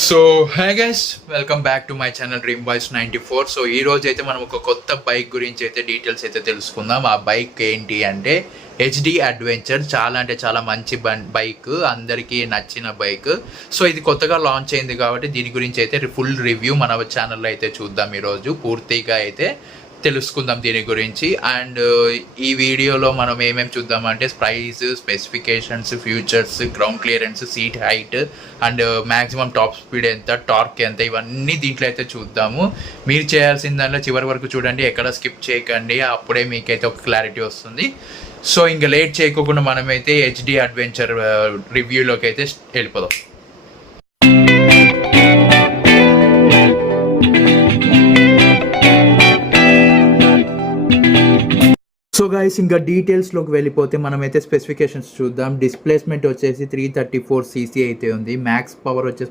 So hi guys, welcome back to my channel dream boys 94. So ఈ రోజు అయితే మనం ఒక కొత్త బైక్ గురించి అయితే డీటెయిల్స్ అయితే తెలుసుకుందాం. ఆ బైక్ ఏంటి అంటే హెచ్డి అడ్వెంచర్. చాలా అంటే చాలా మంచి బైక్, అందరికీ నచ్చిన బైక్. సో ఇది కొత్తగా లాంచ్ అయింది కాబట్టి దీని గురించి అయితే ఫుల్ రివ్యూ మన ఛానల్లో అయితే చూద్దాం. ఈరోజు పూర్తిగా అయితే తెలుసుకుందాం దీని గురించి. అండ్ ఈ వీడియోలో మనం ఏమేమి చూద్దామంటే price, specifications, features, ground clearance, seat height and maximum top speed ఎంత, టార్క్ ఎంత, ఇవన్నీ దీంట్లో అయితే చూద్దాము. మీరు చేయాల్సిన దానిలో చివరి వరకు చూడండి, ఎక్కడ స్కిప్ చేయకండి, అప్పుడే మీకైతే ఒక క్లారిటీ వస్తుంది. సో ఇంకా లేట్ చేయకుండా మనమైతే హెచ్డి అడ్వెంచర్ రివ్యూలోకి అయితే వెళ్ళిపోదాం. సో గైస్, ఇంకా డీటెయిల్స్లోకి వెళ్ళిపోతే మనమైతే స్పెసిఫికేషన్స్ చూద్దాం. డిస్ప్లేస్మెంట్ వచ్చేసి 334cc అయితే ఉంది. మ్యాక్స్ పవర్ వచ్చేసి